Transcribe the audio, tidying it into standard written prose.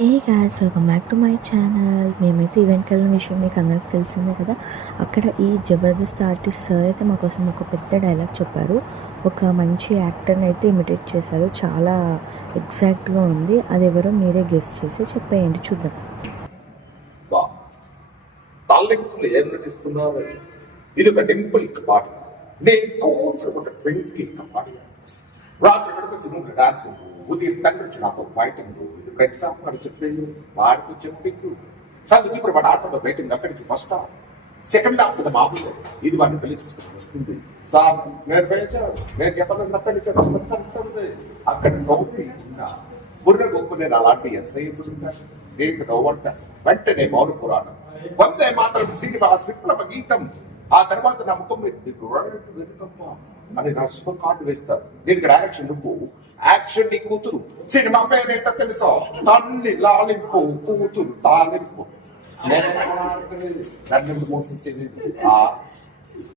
Hey guys, welcome back to my channel. మేమైతే ఈవెంట్కి వెళ్ళిన విషయం మీకు అందరికి తెలిసిందే కదా. అక్కడ ఈ జబర్దస్త్ ఆర్టిస్ట్ సార్ అయితే మా కోసం ఒక పెద్ద డైలాగ్ చెప్పారు. ఒక మంచి యాక్టర్ని అయితే ఇమిటేట్ చేశారు. చాలా ఎగ్జాక్ట్గా ఉంది. అది ఎవరో మీరే గెస్ చేసి చెప్పేయండి, చూద్దాం. ఏం నటిస్తున్నారు? ఇది ఒక డింపుల్ కపాటి, నేను కూతురు ఒక ట్వింకిల్ కపాటి. రాత్రి ఎక్కడికి నువ్వు డాన్సింగ్, ఉదయం తండ్రి వచ్చి నాతో ఫైటింగ్. ఇది ఎగ్జామ్ అని చెప్పేది వాడితో చెప్పిండు. చదువు ఇప్పుడు వాడు ఆటలో బయటింగ్ అక్కడికి ఫస్ట్ హాఫ్, సెకండ్ హాఫ్ కదా మామూలు. ఇది వాడిని పెళ్లి చేసుకుని వస్తుంది. సార్ నేను పేచాను, నేను ఎవరన్నా పెళ్లి చేసుకుంటుంది. అక్కడ నవ్వు బుర్ర గొప్ప. నేను అలాంటి ఎస్ఐ దేనికి నవ్వంట. వెంటనే మౌన పురాణం వందే మాత్రం శ్రీనివాస్ విప్లవ గీతం. ఆ తర్వాత నా ముఖం వెనుకప్ప అని నా శుభ కార్డు వేస్తారు. దీనికి డైరెక్షన్ నువ్వు, యాక్షన్ నీ కూతురు. సినిమా పేరేంటో తెలుసా? తల్లి లాలింపు, కూతురు తాలింపు. నన్ను మోసించేది